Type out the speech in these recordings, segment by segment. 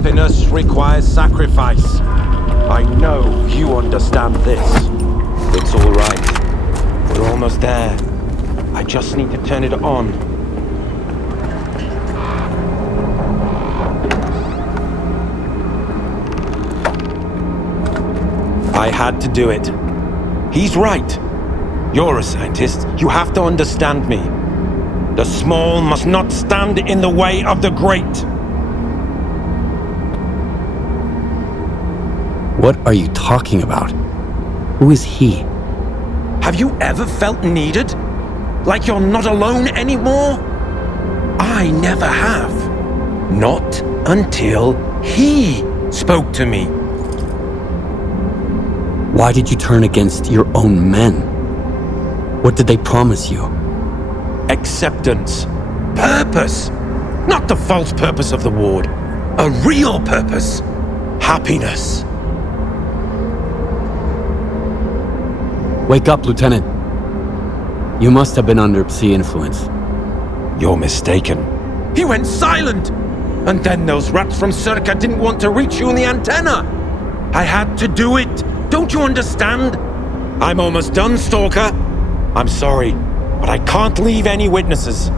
Happiness requires sacrifice. I know you understand this. It's all right. We're almost there. I just need to turn it on. I had to do it. He's right. You're a scientist. You have to understand me. The small must not stand in the way of the great. What are you talking about? Who is he? Have you ever felt needed? Like you're not alone anymore? I never have. Not until he spoke to me. Why did you turn against your own men? What did they promise you? Acceptance. Purpose. Not the false purpose of the ward. A real purpose. Happiness. Wake up, Lieutenant. You must have been under Psi influence. You're mistaken. He went silent! And then those rats from S.T.A.L.K.E.R didn't want to reach you in the antenna! I had to do it! Don't you understand? I'm almost done, Stalker. I'm sorry, but I can't leave any witnesses.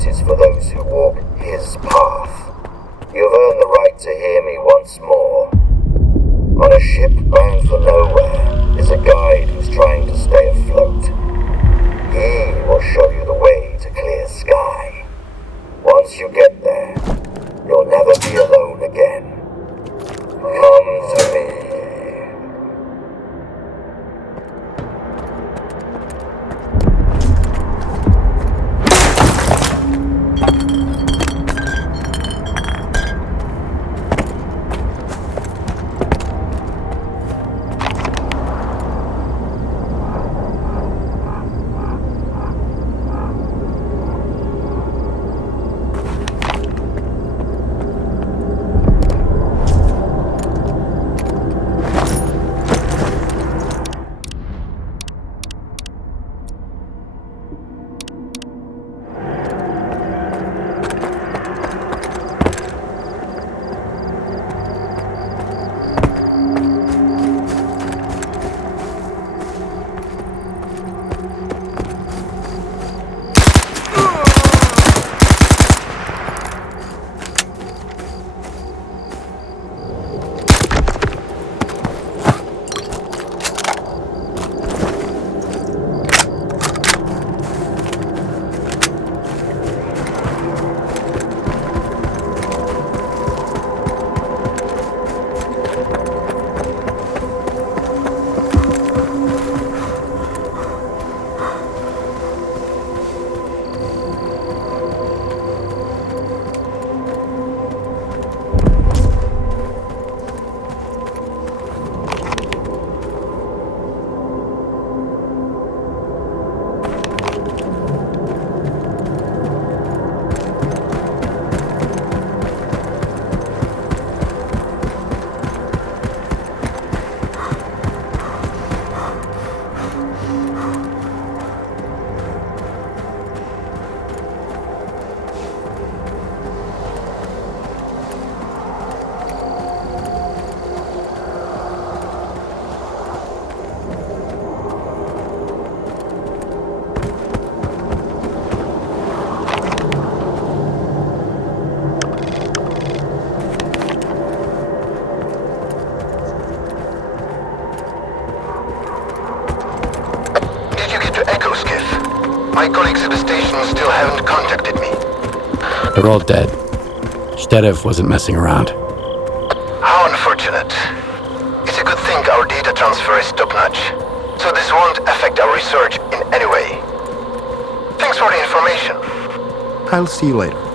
opportunities for those who walk his path. You've earned the right to hear me once more. On a ship bound for nowhere is a guide who's trying to stay afloat. He will show you the way to clear sky. Once you get there, you'll never be alone again. Come to me. My colleagues at the station still haven't contacted me. They're all dead. S.T.A.L.K.E.R wasn't messing around. How unfortunate. It's a good thing our data transfer is top-notch, so this won't affect our research in any way. Thanks for the information. I'll see you later.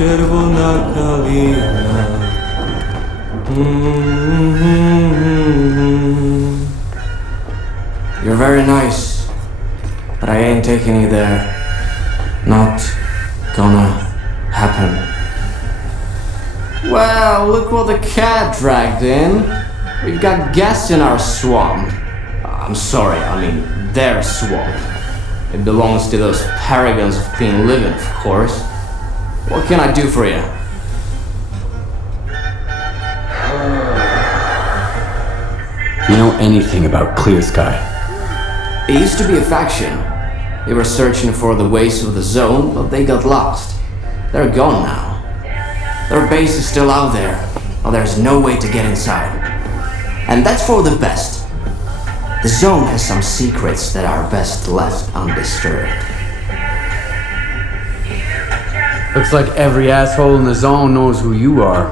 Czerwona kalina. You're very nice, but I ain't taking you there. Not gonna happen. Well, look what the cat dragged in. We've got guests in our swamp. I'm sorry, I mean their swamp. It belongs to those paragons of clean living, of course. What can I do for you? anything about Clear Sky. It used to be a faction. They were searching for the ways of the zone, but they got lost. They're gone now. Their base is still out there, but there's no way to get inside. And that's for the best. The zone has some secrets that are best left undisturbed. Looks like every asshole in the zone knows who you are.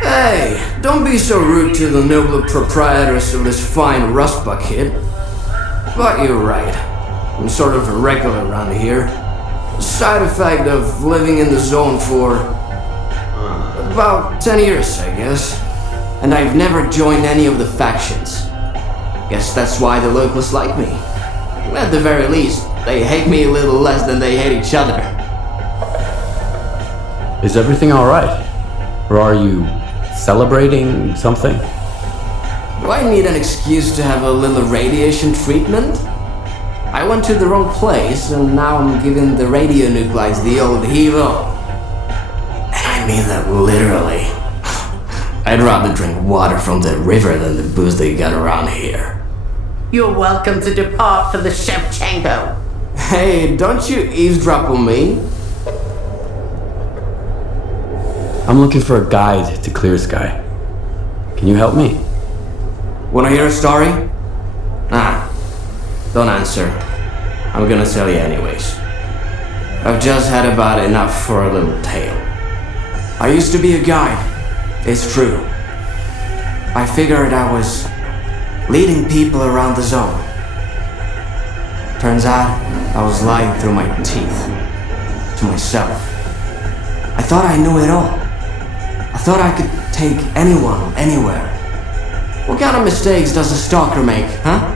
Hey, don't be so rude to the noble proprietors of this fine rust bucket. But you're right. I'm sort of a regular around here. A side effect of living in the zone for about 10 years, I guess. And I've never joined any of the factions. Guess that's why the locals like me. At the very least, they hate me a little less than they hate each other. Is everything alright? Or are you celebrating something? Do I need an excuse to have a little radiation treatment? I went to the wrong place and now I'm giving the radionuclides the old heave-o. And I mean that literally. I'd rather drink water from the river than the booze they got around here. You're welcome to depart for the Shevchenko. Hey, don't you eavesdrop on me? I'm looking for a guide to Clear Sky. Can you help me? Wanna hear a story? Nah, don't answer. I'm gonna tell you anyways. I've just had about enough for a little tale. I used to be a guide, it's true. I figured I was leading people around the zone. Turns out I was lying through my teeth to myself. I thought I knew it all. I thought I could take anyone, anywhere. What kind of mistakes does a stalker make, huh?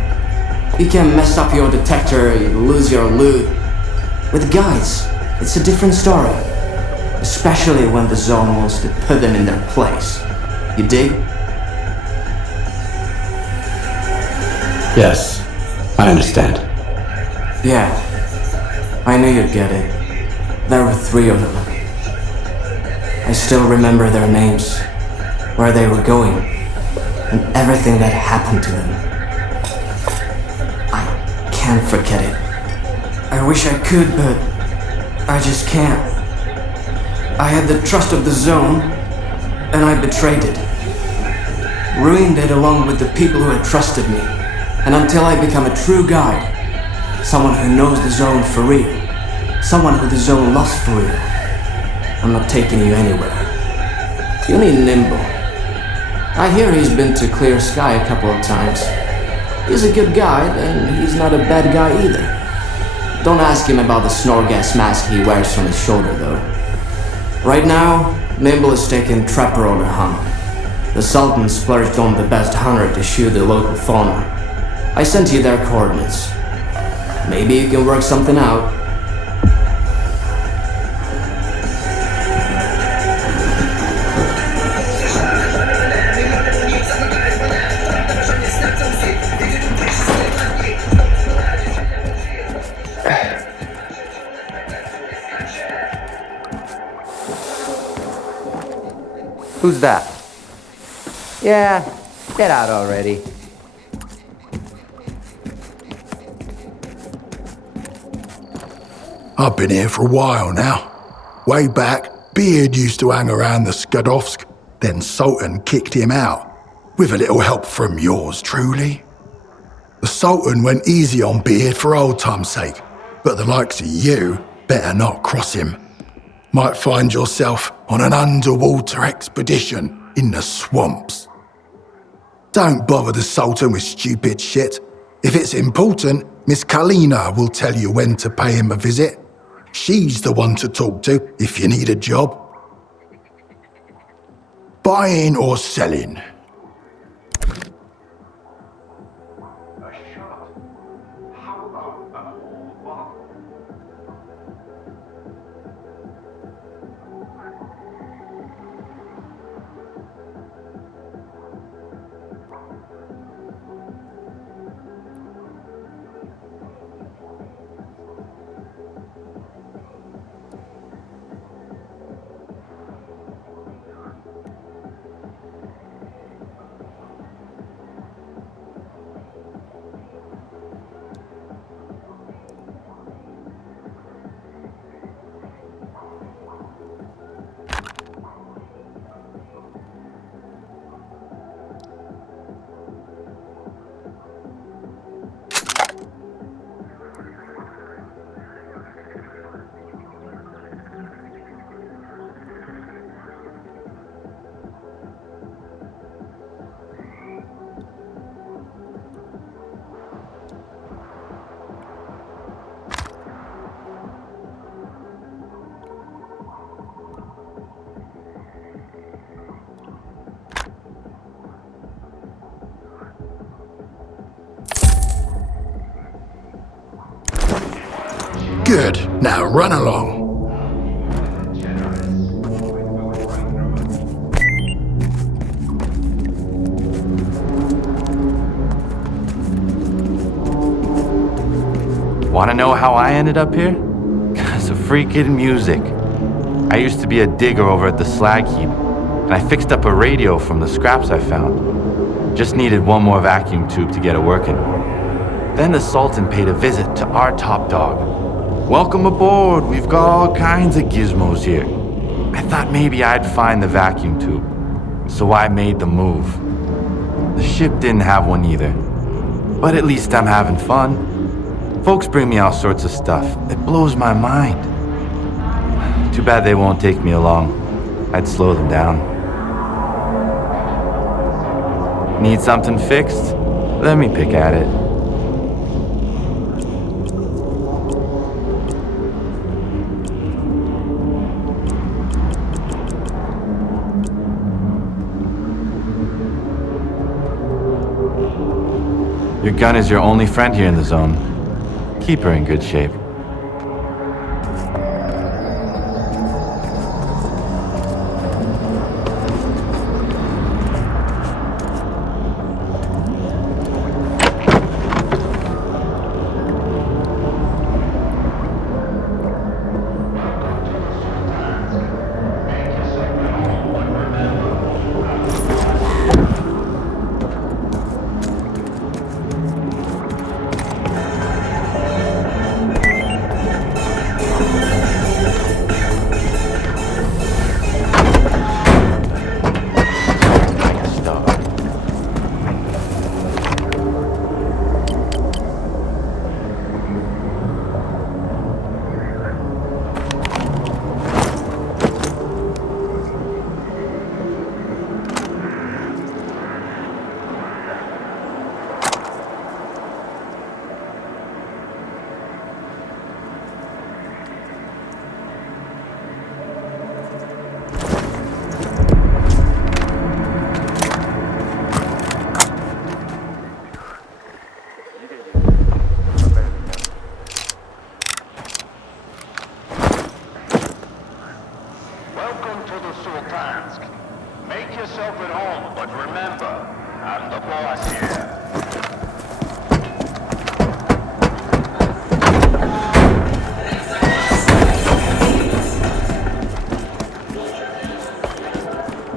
You can mess up your detector, you lose your loot. With guides, it's a different story. Especially when the zone wants to put them in their place. You dig? Yes, I understand. Yeah, I knew you'd get it. There were 3 of them. I still remember their names, where they were going, and everything that happened to them. I can't forget it. I wish I could, but I just can't. I had the trust of the zone, and I betrayed it. Ruined it along with the people who had trusted me. And until I become a true guide, someone who knows the zone for real, someone who the zone lost for real, I'm not taking you anywhere. You need Nimble. I hear he's been to Clear Sky a couple of times. He's a good guide, and he's not a bad guy either. Don't ask him about the snore gas mask he wears on his shoulder, though. Right now, Nimble is taking trapper on a hunt. The Sultan splurged on the best hunter to shoot the local fauna. I sent you their coordinates. Maybe you can work something out. Who's that? Yeah, get out already. I've been here for a while now. Way back, Beard used to hang around the Skadovsk, then Sultan kicked him out, with a little help from yours truly. The Sultan went easy on Beard for old time's sake, but the likes of you better not cross him. Might find yourself on an underwater expedition in the swamps. Don't bother the Sultan with stupid shit. If it's important, Miss Kalina will tell you when to pay him a visit. She's the one to talk to if you need a job. Buying or selling? Good. Now run along. Wanna know how I ended up here? Because of freaking music. I used to be a digger over at the slag heap, and I fixed up a radio from the scraps I found. Just needed one more vacuum tube to get it working. Then the Sultan paid a visit to our top dog. Welcome aboard, we've got all kinds of gizmos here. I thought maybe I'd find the vacuum tube, so I made the move. The ship didn't have one either, but at least I'm having fun. Folks bring me all sorts of stuff. It blows my mind. Too bad they won't take me along. I'd slow them down. Need something fixed? Let me pick at it. Your gun is your only friend here in the zone. Keep her in good shape.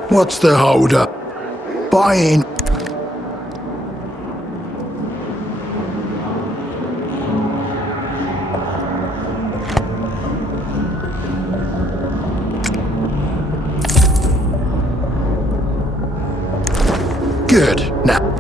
What's the hold up? Buy in. Good. Now.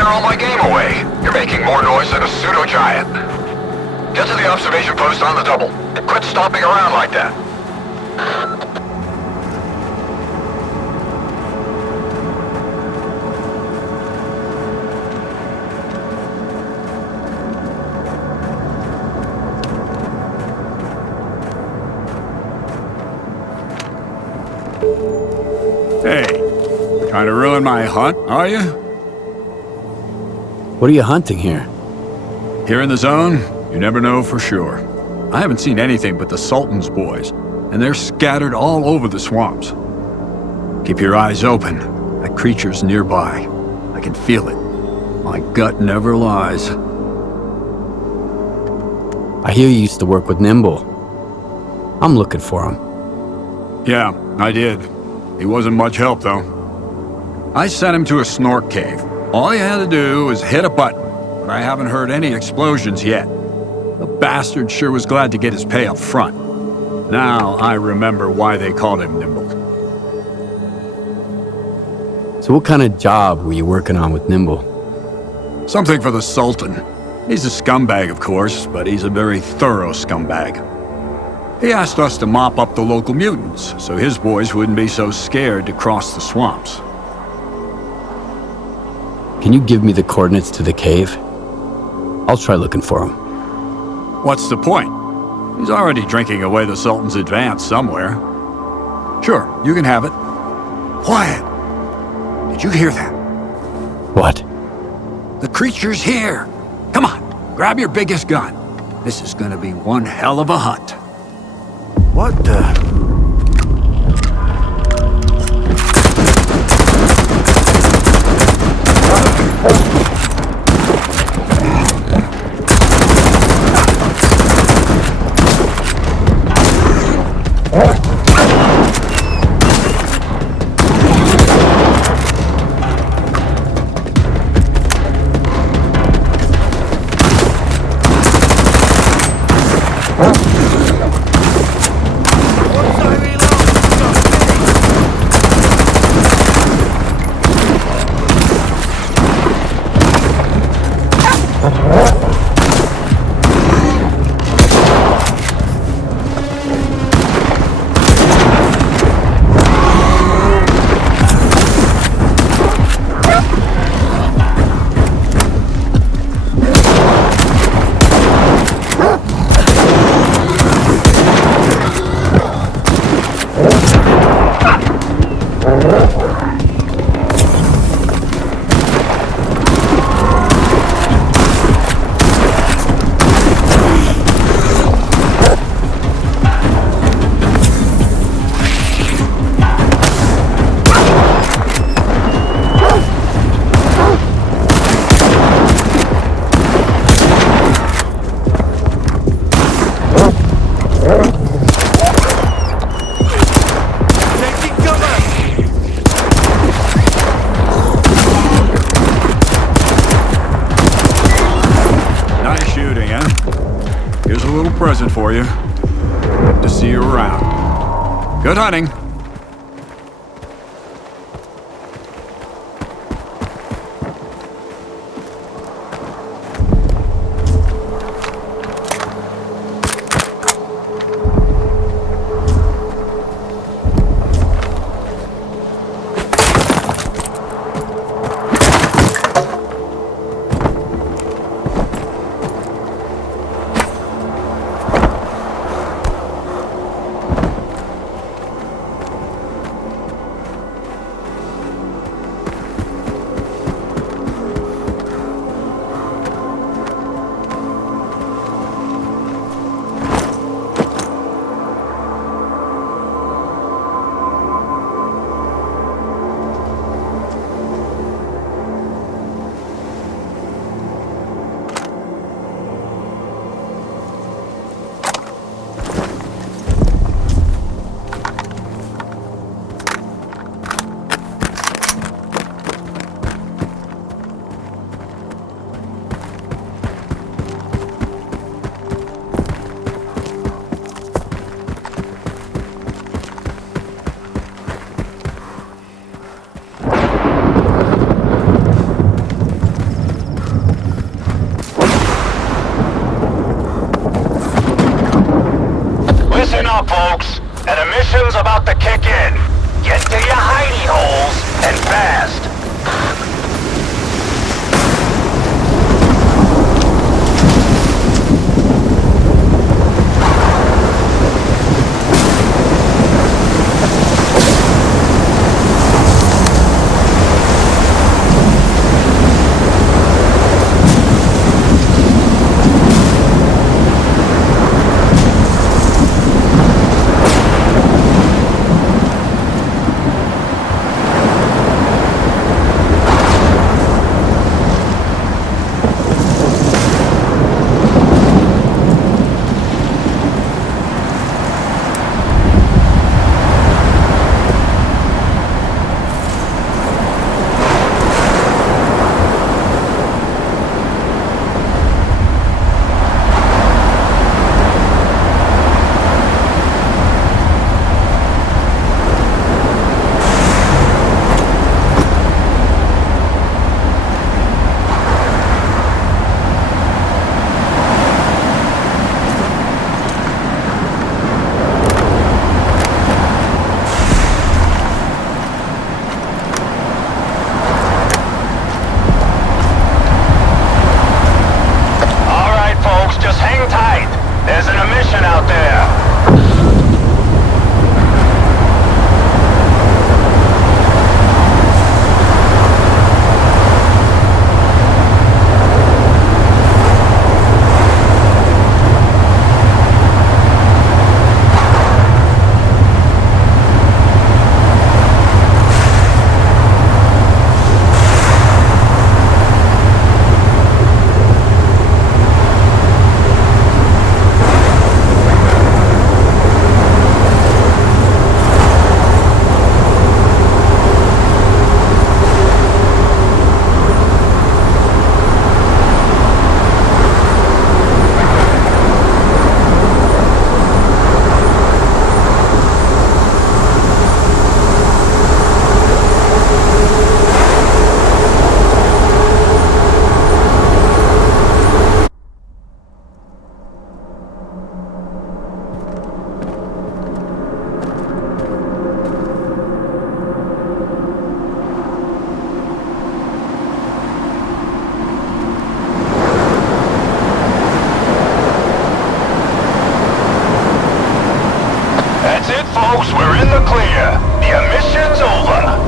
scare all my game away. You're making more noise than a pseudo-giant. Get to the observation post on the double, and quit stomping around like that. Hey, trying to ruin my hunt, are you? What are you hunting here? Here in the zone, you never know for sure. I haven't seen anything but the Sultan's boys, and they're scattered all over the swamps. Keep your eyes open. That creature's nearby. I can feel it. My gut never lies. I hear you used to work with Nimble. I'm looking for him. Yeah, I did. He wasn't much help, though. I sent him to a snork cave. All he had to do was hit a button, but I haven't heard any explosions yet. The bastard sure was glad to get his pay up front. Now I remember why they called him Nimble. So what kind of job were you working on with Nimble? Something for the Sultan. He's a scumbag, of course, but he's a very thorough scumbag. He asked us to mop up the local mutants, so his boys wouldn't be so scared to cross the swamps. Can you give me the coordinates to the cave? I'll try looking for him. What's the point? He's already drinking away the Sultan's advance somewhere. Sure, you can have it. Quiet! Did you hear that? What? The creature's here! Come on, grab your biggest gun. This is gonna be one hell of a hunt. What the... Present for you. Good to see you around. Good hunting. and a mission's about to kick in. Get to your hidey holes, and fast. Folks, we're in the clear. The mission's over.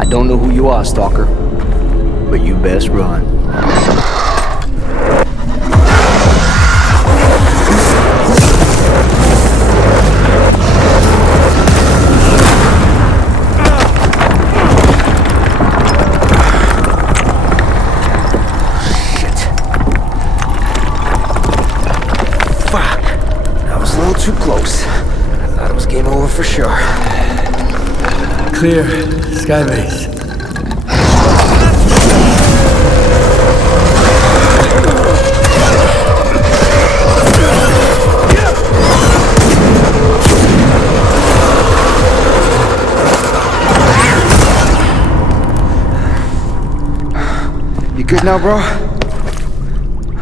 I don't know who you are, Stalker, but you best run. Too close. I thought it was game over for sure. Clear. Skybase. You good now, bro?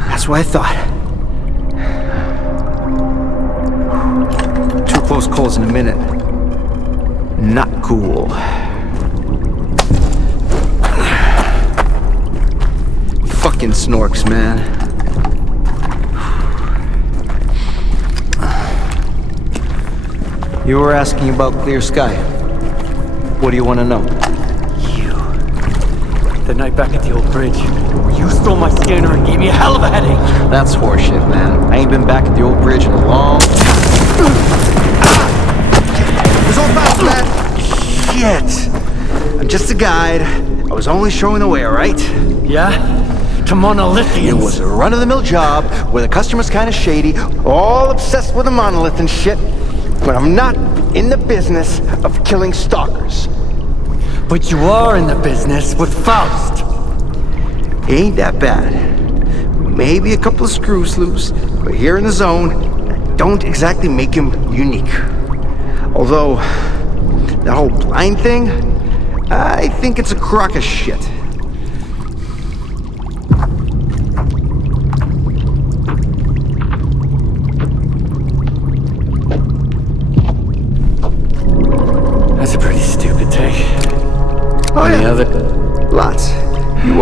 That's what I thought. Close calls in a minute. Not cool. Fucking snorks, man. You were asking about Clear Sky. What do you want to know? The night back at the old bridge, you stole my scanner and gave me a hell of a headache. That's horseshit, man. I ain't been back at the old bridge in a long... It's all fast, man. Shit. I'm just a guide. I was only showing the way, alright? Yeah? To Monolithians. It was a run-of-the-mill job where the customer's kind of shady, all obsessed with a monolith and shit. But I'm not in the business of killing stalkers. But you are in the business with Faust. Ain't that bad. Maybe a couple of screws loose, but here in the zone, don't exactly make him unique. Although, that whole blind thing, I think it's a crock of shit. That's a pretty stupid take. Oh, Any yeah. other? Lots. You,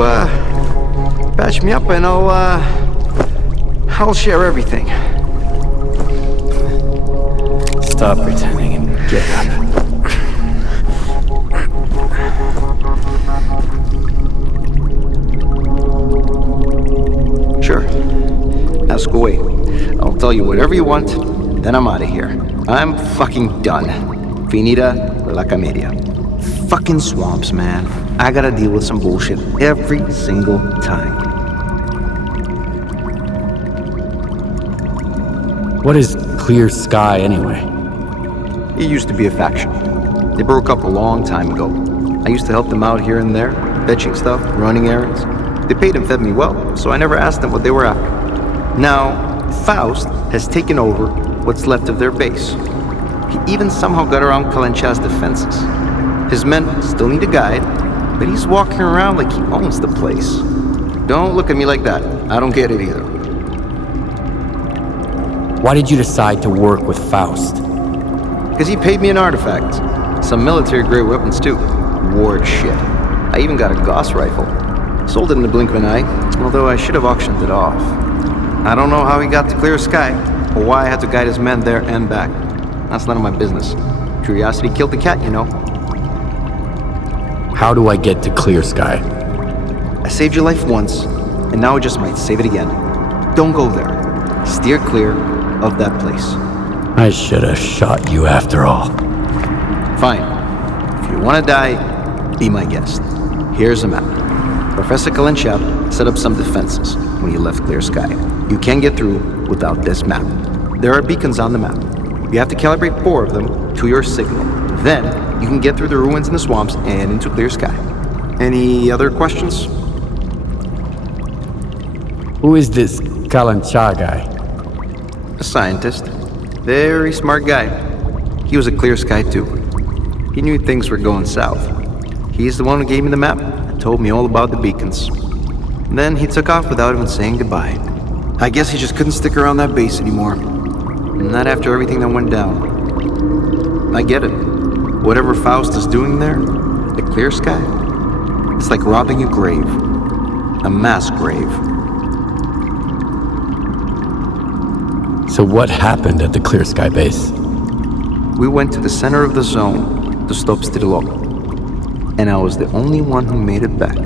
patch me up and I'll share everything. Stop pretending and get up. Sure. Ask away. I'll tell you whatever you want, then I'm out of here. I'm fucking done. Finita la comedia. Fucking swamps, man. I gotta deal with some bullshit every single time. What is Clear Sky anyway? It used to be a faction. They broke up a long time ago. I used to help them out here and there, fetching stuff, running errands. They paid and fed me well, so I never asked them what they were after. Now, Faust has taken over what's left of their base. He even somehow got around Kalencha's defenses. His men still need a guide, but he's walking around like he owns the place. Don't look at me like that. I don't get it either. Why did you decide to work with Faust? Because he paid me an artifact. Some military-grade weapons, too. Ward shit. I even got a Gauss rifle. Sold it in the blink of an eye, although I should have auctioned it off. I don't know how he got to Clear Sky, or why I had to guide his men there and back. That's none of my business. Curiosity killed the cat, you know. How do I get to Clear Sky? I saved your life once, and now I just might save it again. Don't go there. Steer clear of that place. I should have shot you after all. Fine. If you want to die, be my guest. Here's a map. Professor Kalencha set up some defenses when he left Clear Sky. You can't get through without this map. There are beacons on the map. You have to calibrate 4 of them to your signal. Then, you can get through the ruins in the swamps and into Clear Sky. Any other questions? Who is this Kalencha guy? A scientist. Very smart guy. He was at Clear Sky too. He knew things were going south. He's the one who gave me the map and told me all about the beacons. And then he took off without even saying goodbye. I guess he just couldn't stick around that base anymore. Not after everything that went down. I get it. Whatever Faust is doing there, at Clear Sky, it's like robbing a grave. A mass grave. So what happened at the Clear Sky base? We went to the center of the zone to stop S.T.A.L.K.E.R. and I was the only one who made it back.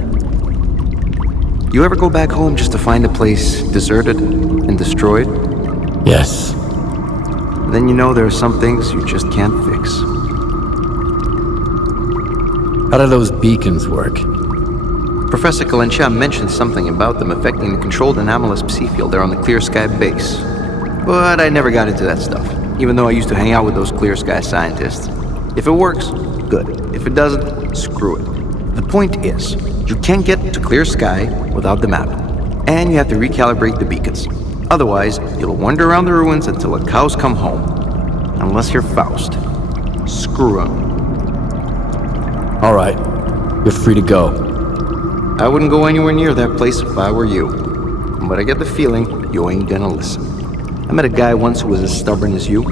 You ever go back home just to find a place deserted and destroyed? Yes. Then you know there are some things you just can't fix. How do those beacons work? Professor Kalencha mentioned something about them affecting the controlled anomalous psi field there on the Clear Sky base. But I never got into that stuff, even though I used to hang out with those Clear Sky scientists. If it works, good. If it doesn't, screw it. The point is, you can't get to Clear Sky without the map, and you have to recalibrate the beacons. Otherwise, you'll wander around the ruins until the cows come home. Unless you're Faust. Screw 'em. All right, you're free to go. I wouldn't go anywhere near that place if I were you. But I get the feeling you ain't gonna listen. I met a guy once who was as stubborn as you.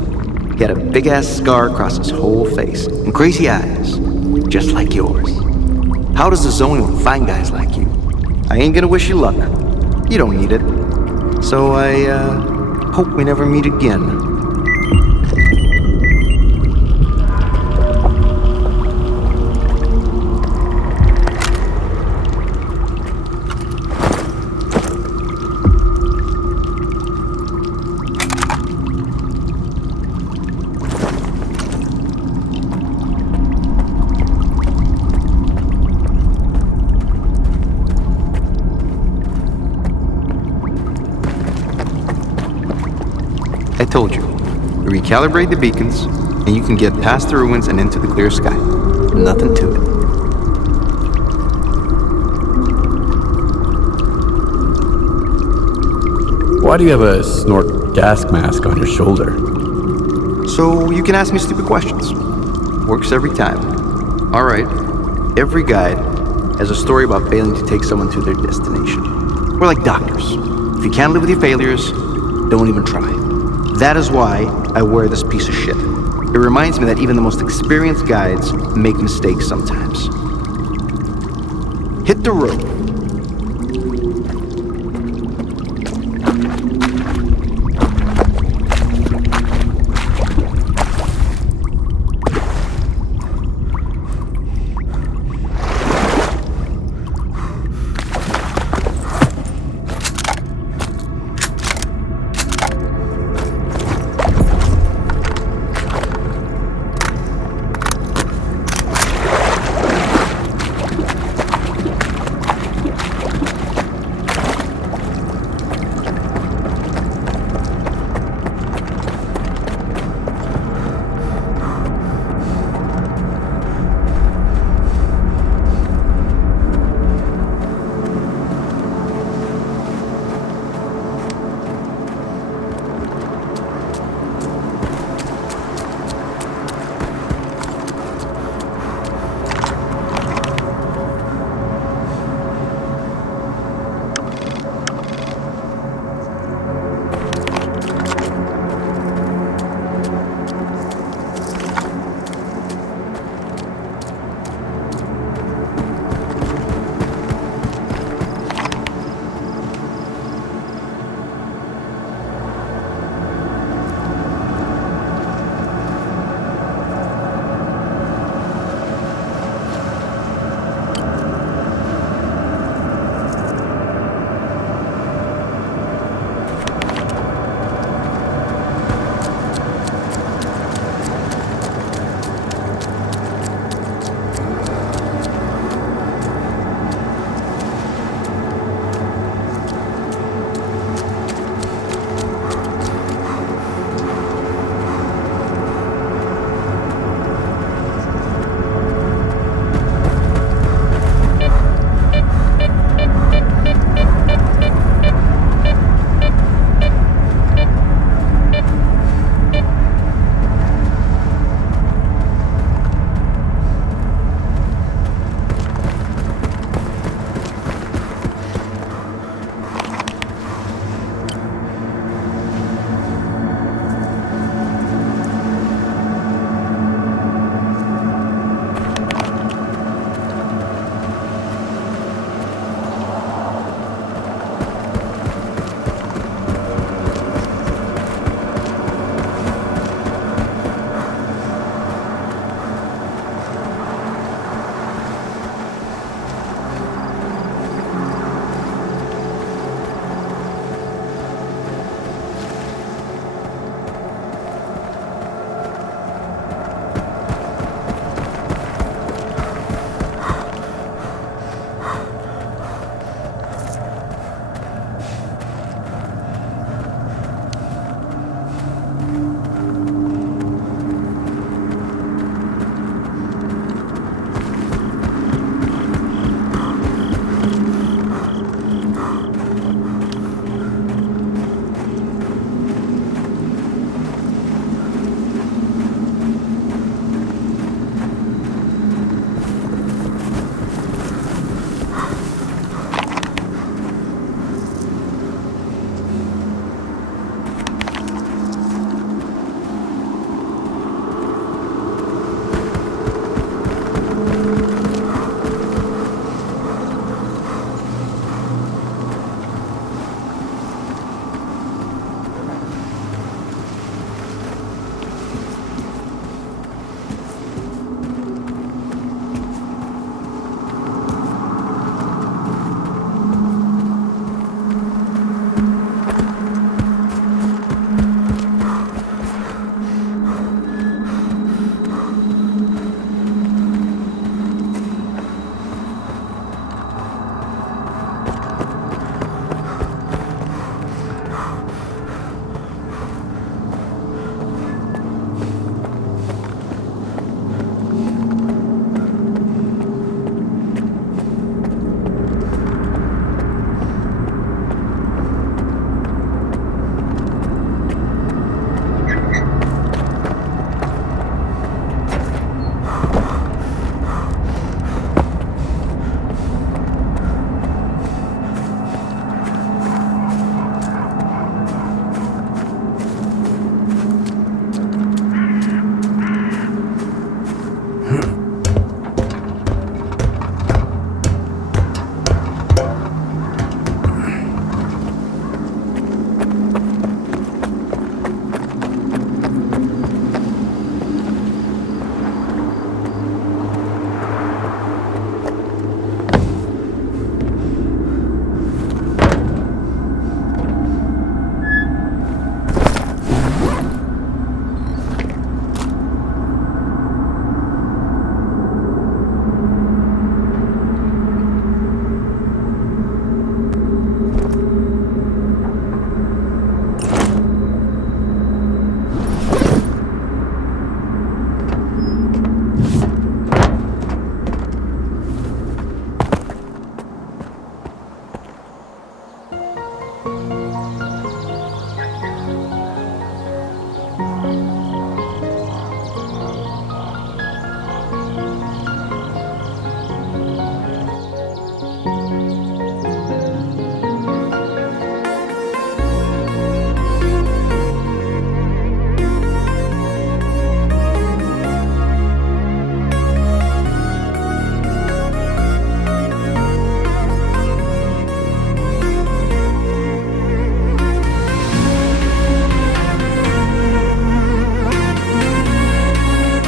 He had a big-ass scar across his whole face, and crazy eyes, just like yours. How does the zone even find guys like you? I ain't gonna wish you luck. You don't need it. So I, hope we never meet again. I told you, recalibrate the beacons, and you can get past the ruins and into the Clear Sky. Nothing to it. Why do you have a snort gas mask on your shoulder? So you can ask me stupid questions. Works every time. Alright, every guide has a story about failing to take someone to their destination. We're like doctors. If you can't live with your failures, don't even try. That is why I wear this piece of shit. It reminds me that even the most experienced guides make mistakes sometimes. Hit the road.